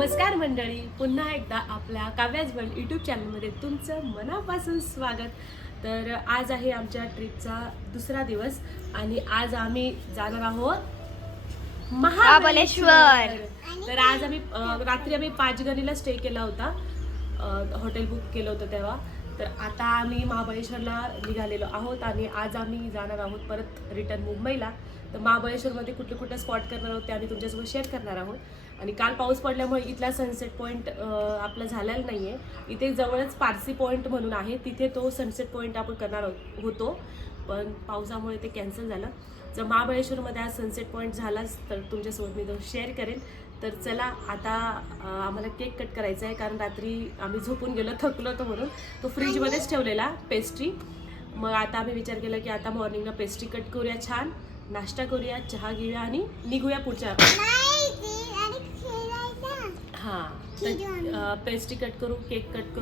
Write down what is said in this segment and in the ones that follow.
नमस्कार मंडळी, पुन्हा एकदा आपल्या काव्याज वर्ल्ड यूट्यूब चॅनलमध्ये तुमचं मनापासून स्वागत. तर आज आहे आमच्या ट्रिपचा दुसरा दिवस आणि आज आम्ही जाणार आहोत महाबळेश्वर. तर आज आम्ही रात्री आम्ही पाचगणीला स्टे केला होता, हॉटेल बुक केलं होतं तेव्हा. तर आता आम्ही महाबळेश्वरला निघालेलो आहोत आणि आज आम्ही जाणार आहोत परत रिटर्न मुंबईला. तर महाबळेश्वरमध्ये कुठले कुठले स्पॉट करणार आहोत ते आम्ही तुमच्यासोबत शेअर करणार आहोत. आणि काल पाऊस पडल्यामुळे इथला सनसेट पॉईंट आपला झालेला नाही आहे. इथे जवळच पारसी पॉईंट म्हणून आहे, तिथे तो सनसेट पॉईंट आपण करणार होतो, पण पावसामुळे ते कॅन्सल झालं. जर महाबळेश्वरमध्ये आज सनसेट पॉईंट झालाच तर तुमच्यासोबत मी तो शेअर करेन. तर चला आता आम्हाला केक कट करायचा आहे, कारण रात्री आम्ही झोपून गेलो, थकलो होतो म्हणून. तो फ्रीजमध्येच ठेवलेला पेस्ट्री. मग आता आम्ही विचार केला की आता मॉर्निंगला पेस्ट्री कट करूया, छान नाश्ता करूया, चहा घेऊया आणि निघूया पुढच्या. हां, तर पेस्ट्री कट करून केक कट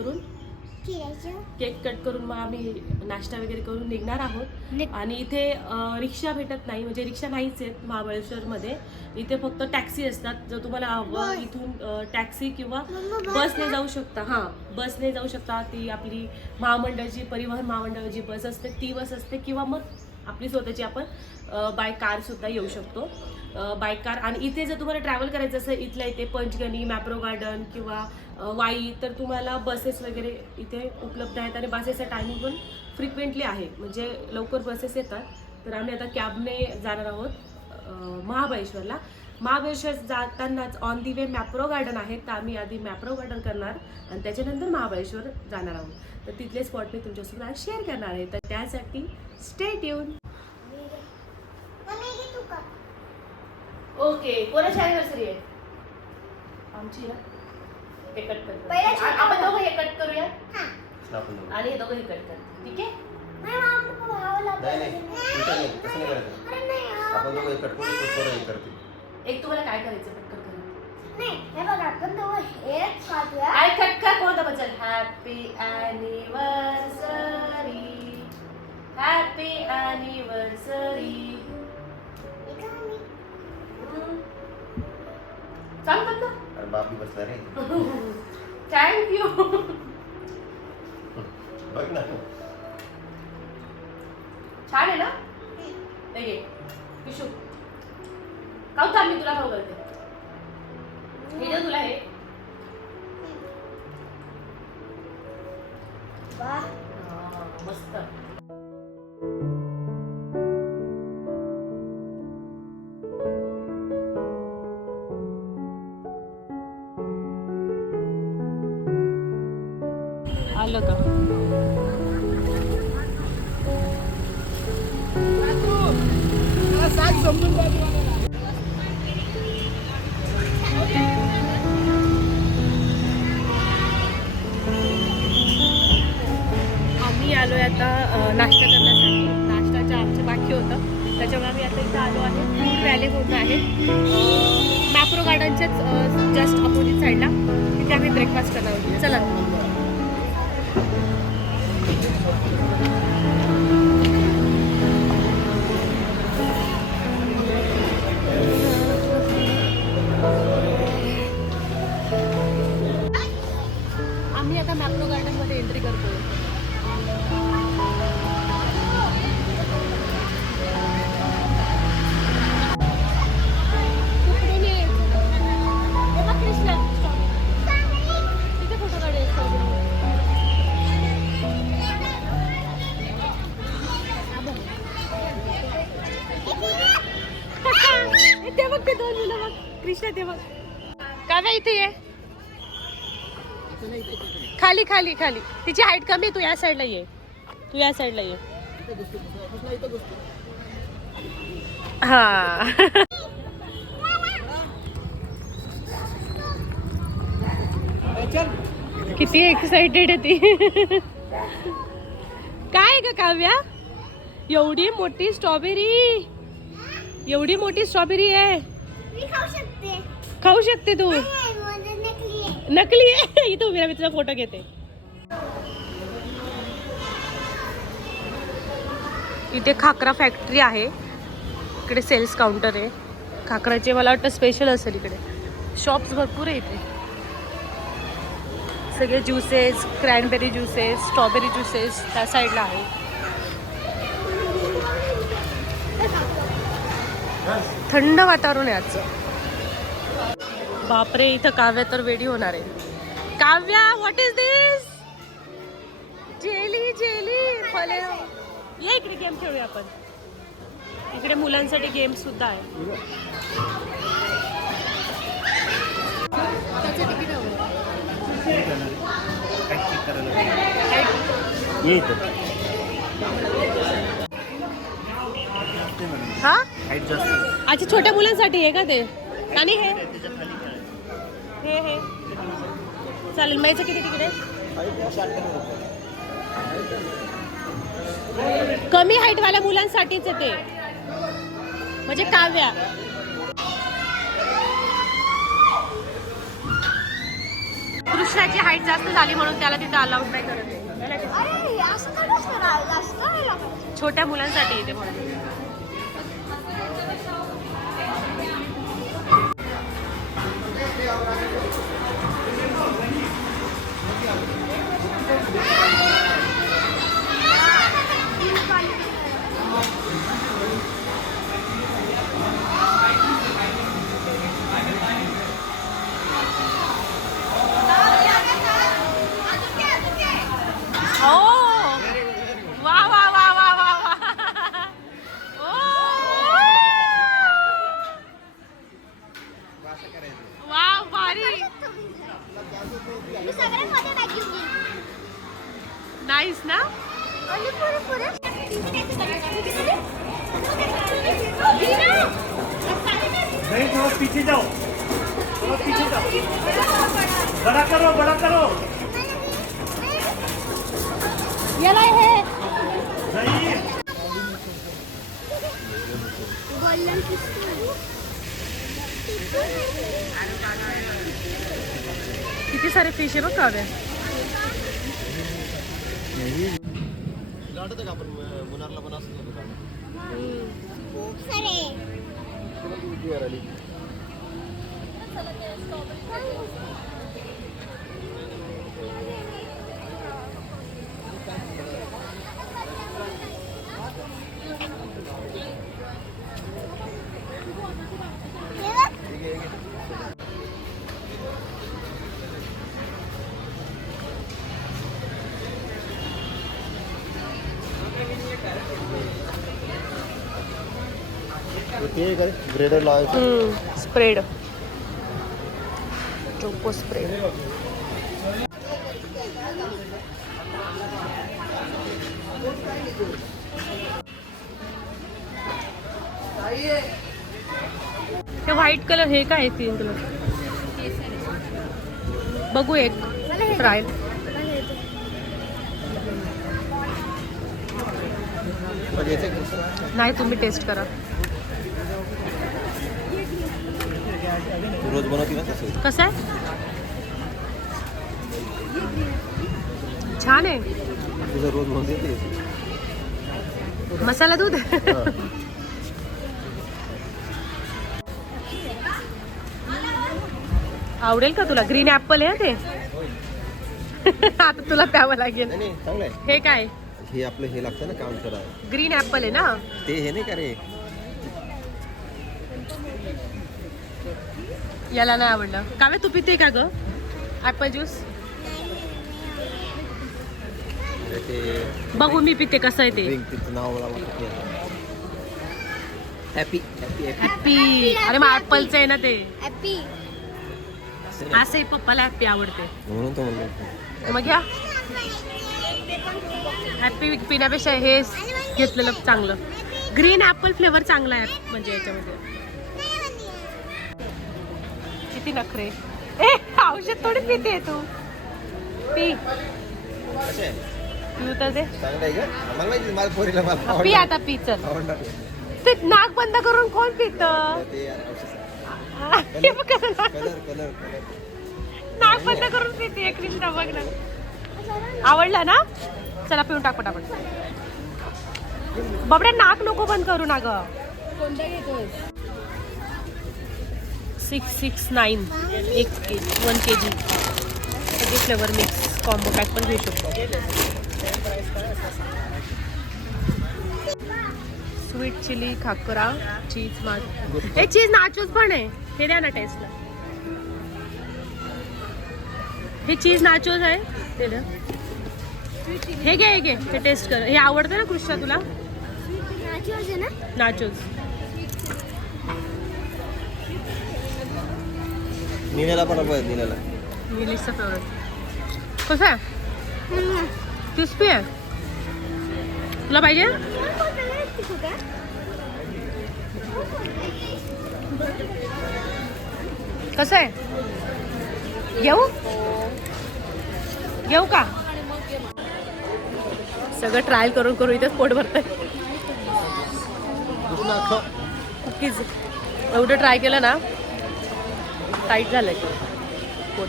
करून मग आम्ही नाश्ता वगैरे करून निघणार आहोत. आणि इथे रिक्षा भेटत नाही, म्हणजे रिक्षा नाहीच आहेत महाबळेश्वरमध्ये. इथे फक्त टॅक्सी असतात. जर तुम्हाला हवं इथून टॅक्सी किंवा बसने जाऊ शकता. हां, बसने जाऊ शकता. ती आपली महामंडळाची, परिवहन महामंडळाची बस असते, ती बस असते. किंवा मग आपली स्वतःची आपण बाय कारसुद्धा येऊ शकतो, बाय कार. आणि इथे जर तुम्हाला ट्रॅव्हल करायचं असेल इथल्या इथे पंचगणी, मॅप्रो गार्डन किंवा वाई, तर तुम्हाला बसेस वगैरे इथे उपलब्ध आहेत. आणि बसेसचा टायमिंग पण फ्रिक्वेंटली आहे, म्हणजे लवकर बसेस येतात. तर आम्ही आता कॅबने जाणार आहोत महाबळेश्वरला. महाबळेश्वर जातानाच on the way Mapro garden आहे, तर आम्ही आधी मॅप्रो गार्डन करणार आणि त्याच्यानंतर महाबळेश्वर जाणार आहोत. तर तिथले स्पॉट मी तुमच्यासोबत आज शेअर करणार आहे, तर त्यासाठी स्टे ट्यून. ओके, कोणाची अॅनिव्हर्सरी आहे? आमची ना. हे कट कर, आपण दोघं हे कट करूया आणि हे दोघं हे कट कर, ठीक आहे? एक तुम्हाला काय करायचं पटकन कोणता बचल? Happy anniversary, happy anniversary. सांगतात ना. अरे बापी बसला रे. थँक्यू. बघ ना, छान आहे ना. हे पिशू खाऊ का? मी तुला खाऊ घालते. हे दे तुला. हे मस्त. आलं का? आम्ही आलोय आता नाश्ता करण्यासाठी. नाश्ताचं आमचं बाकी होतं, त्याच्यामुळे आम्ही आता इथं आलो आहे. फूड व्हॅली म्हणून आहे, मॅप्रो गार्डनच्याच जस्ट अपोजिट साईडला. तिथे आम्ही ब्रेकफास्ट करणार आहोत. चला. आम्ही आता मॅप्रो गार्डनमध्ये एंट्री करतोय. ते बघ, ते दोन मुलं बघ. कृष्णा ते बघ. काव्या इथे ये. खाली खाली खाली. तिची हाईट कमी आहे, तू या साईडला ये. तू या साईडला ये. हा. किती एक्साइटेड आहे ती. काय ग काव्या, एवढी मोठी स्ट्रॉबेरी, एवढी मोठी स्ट्रॉबेरी आहे. खाऊ शकते तू. नकली आहे. इथं उभी राहा, मी तुझा फोटो घेते. इथे खाकरा फॅक्टरी आहे, इकडे सेल्स काउंटर आहे खाकराचे. मला वाटतं स्पेशल असेल इकडे. शॉप्स भरपूर आहे इथे. सगळे juices, cranberry juices, strawberry juices त्या साईडला आहे. थंड वातावरण आहे आजचं. बापरे, इथं काव्या तर वेडी होणार आहे. Kavya, what is this? Jelly jelly फले. या इकडे गेम खेळूया आपण. इकडे मुलांसाठी गेम सुद्धा आहे. हा अच्छा, छोट्या मुलांसाठी आहे का ते? आणि हे हे हे चालेल. माहिती किती तिकडे? कमी हाईट वाल्या मुलांसाठीच आहे ते. म्हणजे काव्या कृष्णाची हाईट जास्त झाली म्हणून त्याला तिथं अलाउड नाही करत आहे. छोट्या मुलांसाठी येते म्हणून. नाइस ना? नहीं, थोड़ा पीछे जाओ, थोड़ा पीछे जाओ. बड़ा करो, बड़ा करो. याला हे नहीं. किती सारे फिश आहे बघ काव्या. का आपण मुनारला पण असतो दुकान. खूप सारे. ते ग्रेडर लावायचं. Spread, choco spread. हे व्हाईट कलर, हे काय आहे? 3 कलर. बघू एक ट्रायल. नाही, तुम्ही टेस्ट करा. रोज बनवती ना तसं. कसं आहे? छान आहे. तुझं रोज बनवते ते मसाला दूध. आवडेल का तुला? ग्रीन ऍपल आहे ते. आता तुला प्यावं लागेल. नाही चांगलं आहे. हे काय? हे आपलं हे लागतं ना काउंटर आहे. ग्रीन ऍपल आहे ना ते. हे नाही का रे, याला नाही आवडलं. काव्य, तू पिते का ग ऍपल ज्यूस? ते बघू मी पिते कसं आहे ते. ड्रिंक तिचं नाव मला माहिती नाही. Happy happy happy. हॅपी. अरे मग ऍपलचं आहे ना ते. हॅपी. असंही पप्पाला हॅपी आवडते म्हणून तो म्हणलो. मग घ्या. हॅपी पिण्यापेक्षा हे घेतलेलं चांगलं. ग्रीन ऍपल फ्लेवर चांगला आहे म्हणजे याच्यामध्ये. किती नखरे. ए, औषध थोडी पिते तू. पी. कसे आहे? पिऊ तर दे. चांगलं आहे का? मला माहिती, मला पोरीला मला पी आवडलं. आता, पी चल. आवडलं ते नाक बंद करून कोण पित? ते यार औषध. Colour colour colour. नाक बंद करून पिते कृष्णा, बघ ना. आवडला ना? चला पिऊन टाक पटापट. बाबड्या, नाक नको बंद करू ना ग. 669 1 kg. सगळे फ्लेवर मिक्स कॉम्बो पॅक पण घेऊ शकतो. स्वीट चिली खाकरा चीज हे चीज नाचोस पण आहे. हे द्या ना टेस्टला. हे चीज नाचोस आहे ते द्या. हे घे हे घे हे टेस्ट कर. हे आवडतं ना कृष्णा तुला? नाचोस. नीनेला पण हवं नीनेला. निलीसचा फेवरेट. कसं आहे? क्रिस्पी आहे. तुला पाहिजे? कसं आहे? घेऊ घेऊ का? सगळं ट्रायल करून करून इथेच पोट भरतंय. कुकीज एवढं ट्राय केलं ना टाईट झालंय पोट.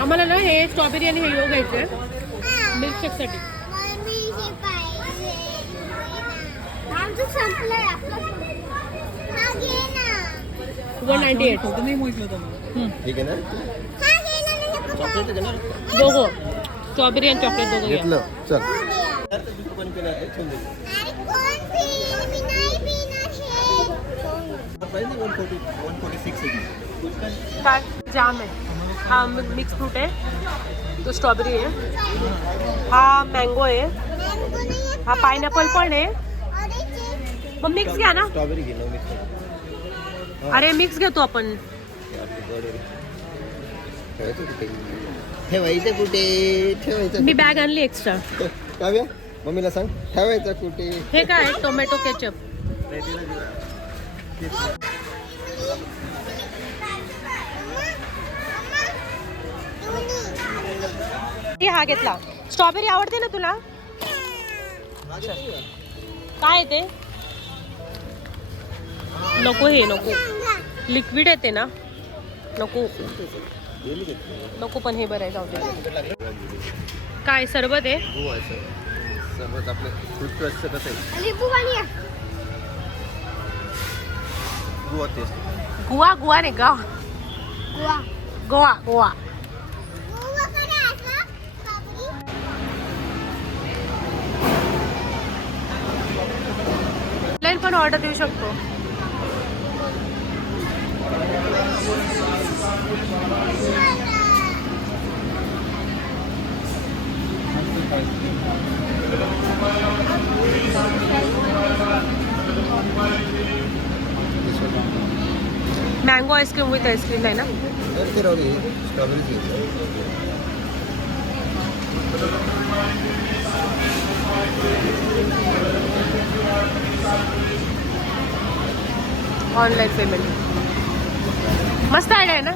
आम्हाला ना हे स्ट्रॉबेरी आणि हे योग घ्यायचे मिल्कशेकसाठी. ठीक आहे ना. चॉकलेट घेणार दोघं स्ट्रॉबेरी आणि चॉकलेट दोघं घ्या. घेतलं. चल. काय जाम आहे. हा मिक्स फ्रूट आहे. तो स्ट्रॉबेरी आहे. हा मँगो आहे. हा पायनॅपल पण आहे. मग मिक्स घ्या ना. स्ट्रॉबेरी घे ना मिक्स. अरे मिक्स घेतो आपण. ठेवायचं कुठे ठेवायचं. मी बॅग आणली एक्स्ट्रा. काव्या मम्मीला सांग ठेवायचं कुठे. हे काय टोमॅटो केचप. हा घेतला. स्ट्रॉबेरी आवडते ना तुला? काय ते नको. हे नको. लिक्विड येते ना नको नको. पण हे बरं आहे. जाऊ दे. काय सरबत आहे? सरबत आपलं फ्रूट क्रशचं कसं आहे? गुवा टेस्ट. गुवा गुवा नाही गा. गोवा गोवा. ऑनलाईन पण ऑर्डर देऊ शकतो. मँगो आईस्क्रीम विथ आईस्क्रीम आहे ना. स्ट्रॉबेरी ऑनलाईन पेमेंट मस्त आयडिया आहे ना.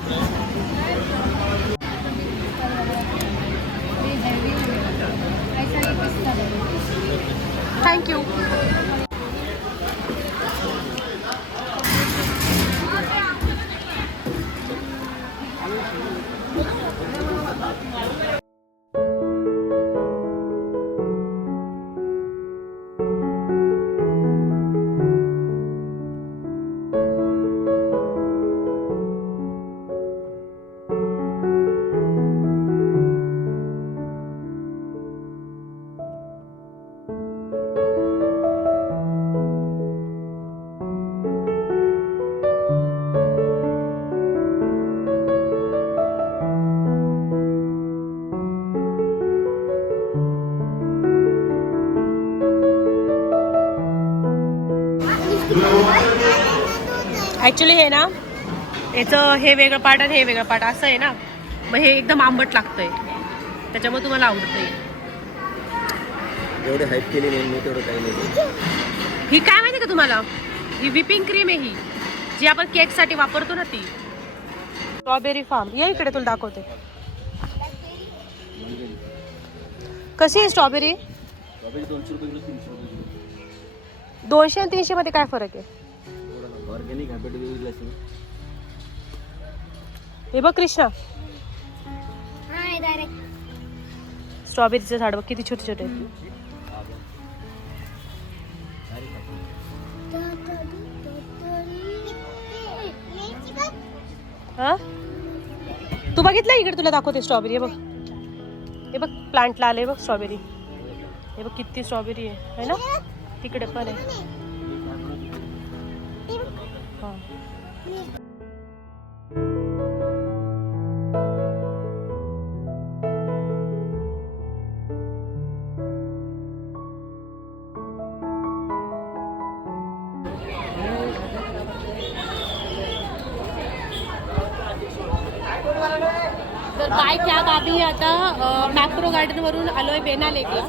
थँक्यू. ॲक्च्युली हे ना याचं हे वेगळं पार्ट आणि हे वेगळं पार्ट असं आहे ना. मग हे एकदम आंबट लागतंय त्याच्यामुळे तुम्हाला आवडतंय. जेवढे हाईप केली नाही मी तेवढं काही नाही. ही काय माहिती का तुम्हाला? ही व्हिपिंग क्रीम आहे ही जी आपण केकसाठी वापरतो ना ती. स्ट्रॉबेरी फार्म या इकडे तुला दाखवते. कशी आहे स्ट्रॉबेरी? 200 आणि 300 मध्ये काय फरक आहे? ऑर्गॅनिक हे बघ कृष्णा स्ट्रॉबेरीचं झाड बघ किती छोटे छोटे आहेत. हा तू बघितलं इकडे तुला दाखवते स्ट्रॉबेरी. हे बघ प्लांटला आले बघ स्ट्रॉबेरी. हे बघ किती स्ट्रॉबेरी आहे ना. तिकडे पण आहे. हा. तर बाईक ह्या आम्ही आता मॅप्रो गार्डनवरून आलो आहे बेना लेकला.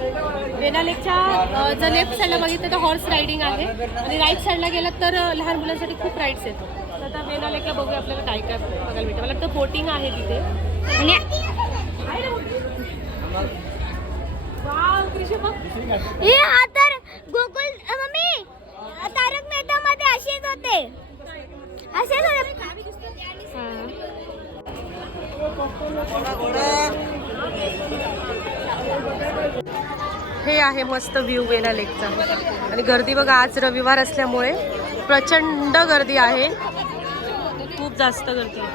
बेना लेकच्या जर लेफ्ट साईडला बघितलं तर हॉर्स रायडिंग आहे आणि राईट साईडला गेलं तर लहान मुलांसाठी खूप राईड्स आहेत. तर आता बेना लेकला बघूया आपल्याला काय काय बघायला भेटतं. मला वाटतं बोटिंग आहे तिथे. आणि हे हा तर गोकुल मम्मी तारक मेहता मध्ये असेच होते. असेच होते. हे आहे मस्त व्ह्यू बेना लेकचा. आणि गर्दी बघा आज रविवार असल्यामुळे प्रचंड गर्दी आहे. खूप जास्त गर्दी आहे.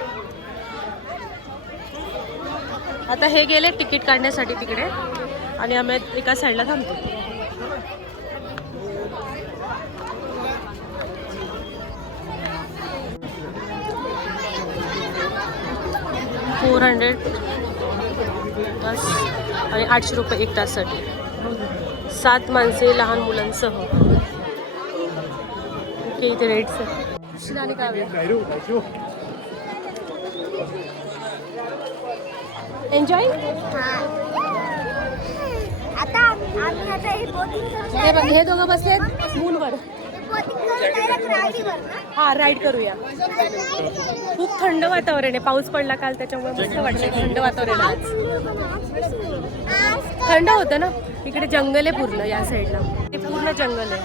आता हे गेले तिकीट काढण्यासाठी तिकडे आणि आम्ही एका साईडला थांबतो. $400 तास आणि ₹800 एक ताससाठी. 7 माणसे लहान मुलांसह. ओके इथे रेट्स आहे. आणि काय एन्जॉय. आता आम्ही आता हे बोटिंग हे बघ हे दोघं बसलेत मूनवर. हा राईड करूया. खूप थंड वातावरण आहे. पाऊस पडला काल त्याच्यामुळे मस्त वाटतं. थंड वातावरण आज. थंड होतं ना. इकडे जंगल आहे पूर्ण या साईडला. ते पूर्ण जंगल आहे.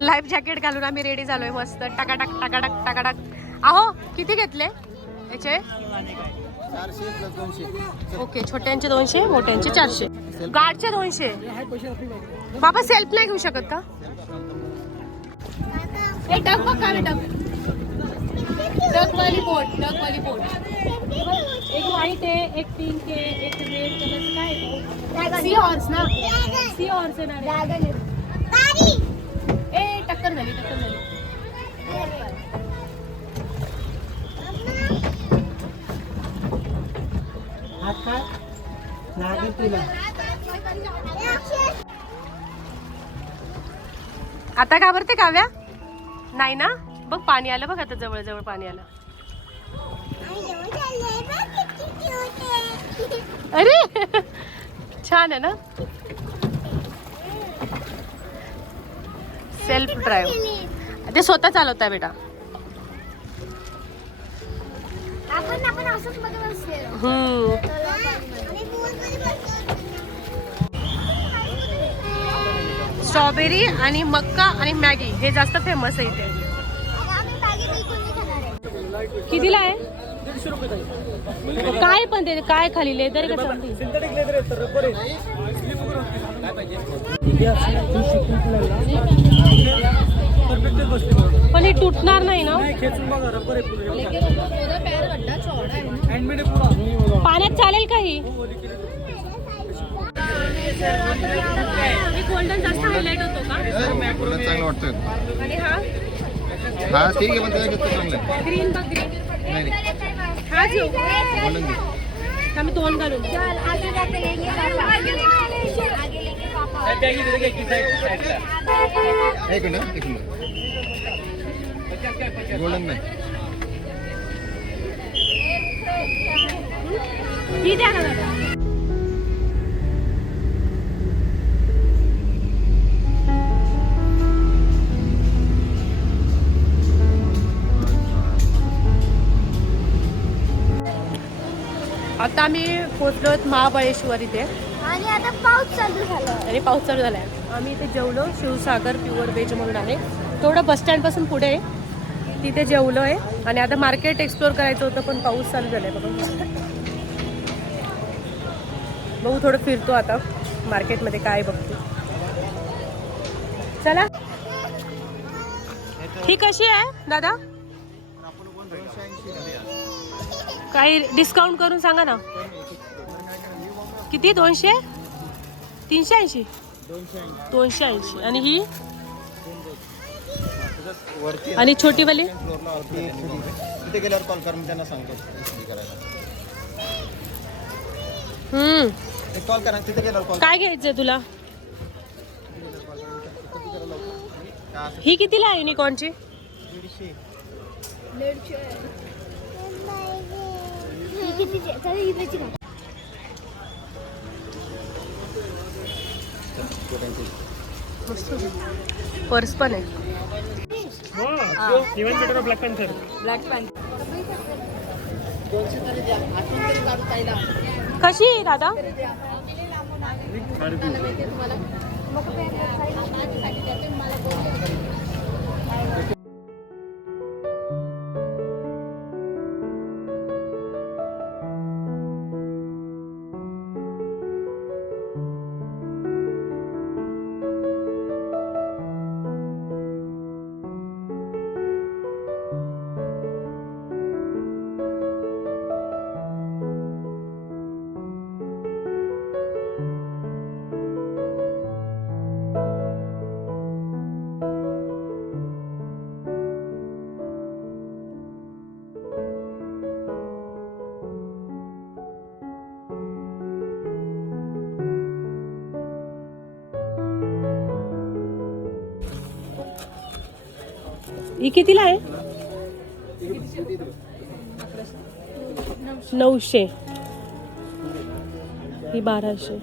लाईफ जॅकेट घालून आम्ही रेडी झालोय मस्त. टकाटक टकाटक टकाटक. अहो किती घेतले याचे? 400 + 200. ओके छोट्यांचे 200 मोठ्यांचे 400. गार्डचे 200. बाबा सेल्फ नाही घेऊ शकत का? हे डग बघ का डग. डगवाली बोट. डगवाली बोट. एक व्हाईट आहे एक पिंक आहे एक रेड कलर. काय आहे तो? सी हॉर्स ना. सी हॉर्स आहे ना रे. ए टक्कर झाली टक्कर झाली. आता घाबरते काव्या? नाही ना. बघ पाणी आलं बघ आता जवळ जवळ पाणी आलं. अरे छान आहे ना. Self drive. ते स्वतः चालवता बेटा. आपण असंच मध्ये बसले. स्ट्रॉबेरी आणि मक्का आणि मॅगी हे जास्त फेमस आहे इथे. कितीला आहे? काय पण ते काय खाली लेदर का चालली? सिंथेटिक लेदर आहे, रबर आहे. पण हे तुटणार नाही ना. खेचून बघा, रबर आहे पूर्ण. हँडमेड आहे पूरा. पाण्यात चालेल का ही? गोल्डन जास्त हायलाइट होतो का? पूर्ण चांगलं वाटतं. आणि हा हा ठीक आहे पण त्याला घेतो चांगलं. ग्रीन बघ ग्रीन. नाही नाही हा घेऊ. गोल्डन घे. आम्ही 2 घालून. एक मिनिट गोल्डन नाही. ही द्या ना दादा. आता आम्ही पोहोचलो महाबळेश्वर इथे आणि आता पाऊस चालू झाला. आणि पाऊस चालू झाला आहे. आम्ही इथे जेवलो. शिवसागर प्युअर व्हेज म्हणून आहे. थोडं बस स्टँडपासून पुढे आहे. तिथे जेवलो आहे आणि आता मार्केट एक्सप्लोअर करायचं होतं पण पाऊस चालू झाला आहे बघा. बघू थोडं फिरतो आता मार्केटमध्ये काय बघतो. चला. ही कशी आहे दादा? काही डिस्काउंट करून सांगा ना. किती 200 380 280 आणि ही आणि छोटीवाली तिथे गेल्यावर कॉल कर मी त्यांना सांगतो कॉल करा तिथे गेल्यावर कॉल. काय घ्यायचंय तुला? ही कितीला आहे युनिकॉर्नची? 150. पर्स पण आहे. Even better black panther. Black pant कशी आहे दादा? ही कितीला आहे? 900. ही 1200.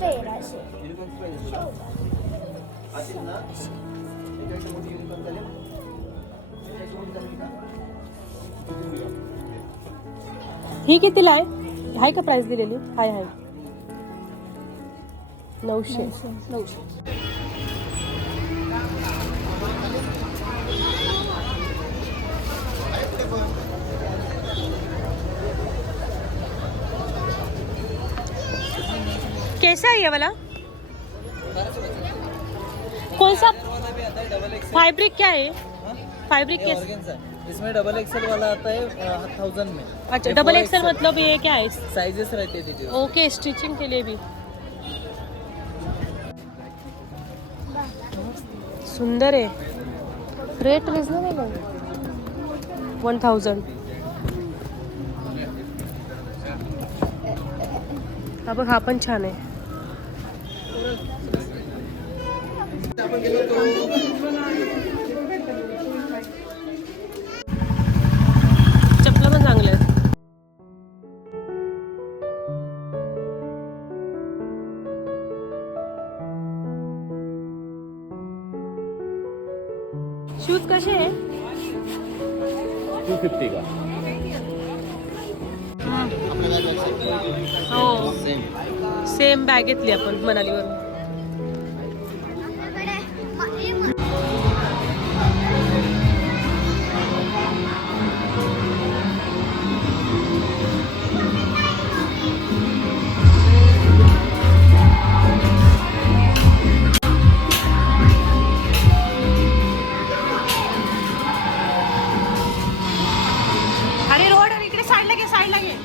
1300. ही कितीला आहे? आहे का प्राइस दिलेली? हाय 900. कैसा है ये वाला? कौन सा फैब्रिक क्या है? फैब्रिक कैसा? इसमें डबल एक्सेल वाला आता है 1000 में. अच्छा डबल एक्सेल मतलब ये क्या है? साइजेस रहते हैं दीदी. ओके स्टिचिंग के लिए भी सुंदर है. रेट रिजनेबल है. 1000. हा बघ हा पण छान आहे. चपला पण चांगल्या आहेत. शूज कसे आहे? 250 का. हो सेम बॅग घेतली आपण मनालीवरून. अरे रोड इकडे साईडला घे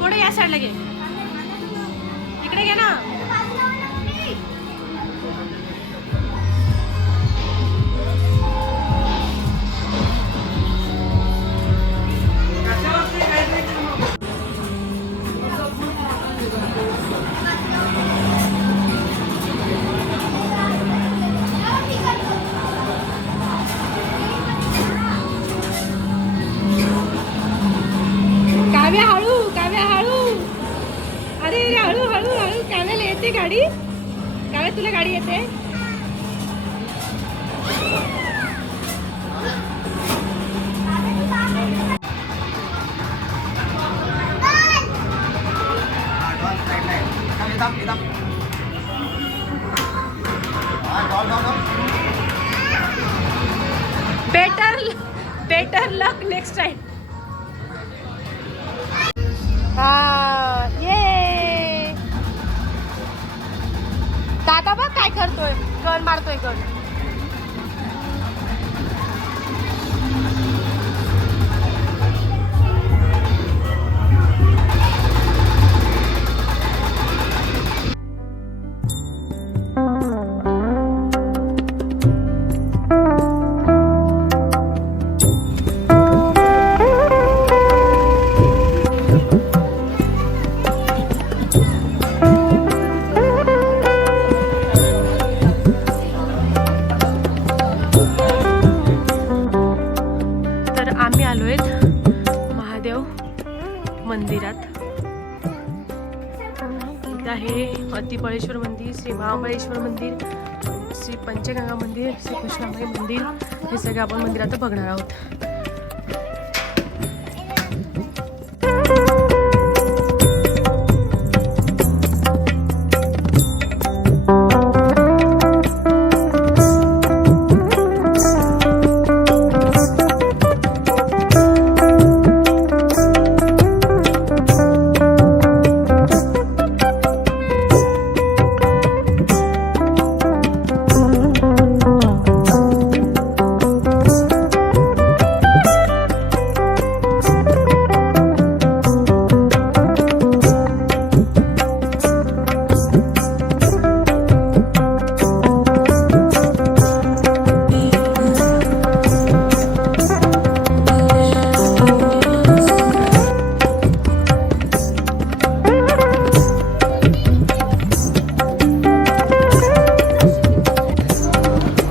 थोडं या साईडला घे. इकडे घे ना. काव्या हळू अरे हळू काव्याला येते गाडी. काव्या तुला गाडी येते? बेटर लक नेक्स्ट टाइम. हा ये दादा बघ काय करतोय. गन मारतोय गन. आहे अतिबळेश्वर मंदिर, श्री महाबळेश्वर मंदिर, श्री पंचगंगा मंदिर, श्री कृष्णाबाई मंदिर, हे सगळे आपण मंदिरात बघणार आहोत.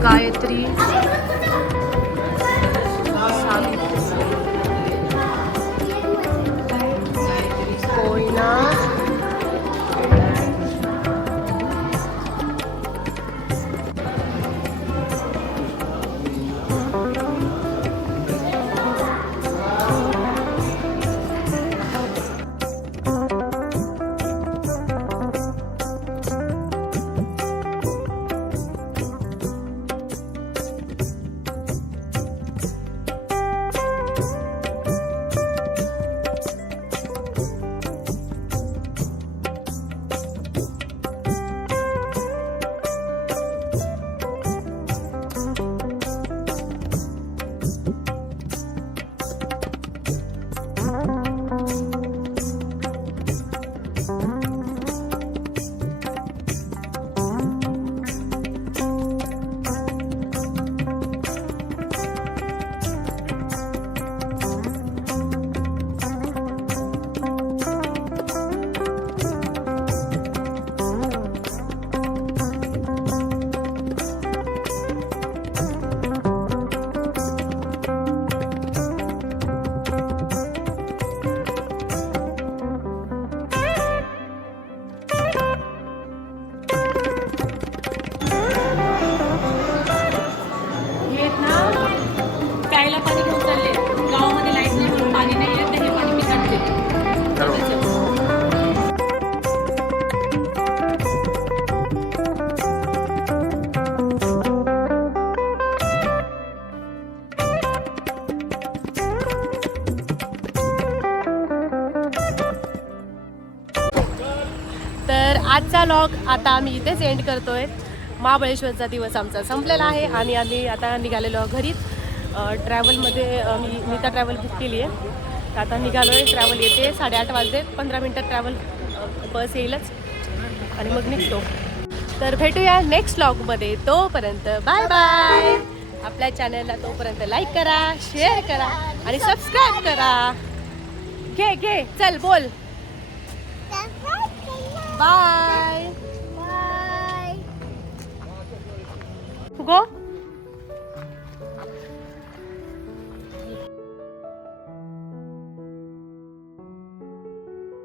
गायत्री, कोयना, प्यायला पाणी घेऊन चालले. गावामध्ये लाईट नाही म्हणून पाणी नाही येत, हे पाणी मी काढते. तर आजचा व्लॉग आता आम्ही इथेच एंड करतोय. महाबळेश्वरचा दिवस आमचा संपलेला आहे आणि आम्ही आता निघालेलो घरी. ट्रॅव्हलमध्ये मी नीता ट्रॅव्हल बुक केली आहे. तर आता निघालो आहे. ट्रॅव्हल येते 8:30 वाजले. 15 मिनटात ट्रॅव्हल बस येईलच आणि मग निघतो. तर भेटूया नेक्स्ट व्लॉगमध्ये. तोपर्यंत बाय बाय. आपल्या चॅनलला तोपर्यंत लाईक करा, शेअर करा आणि सबस्क्राईब करा. घे चल बोल बाय. बाय. गो.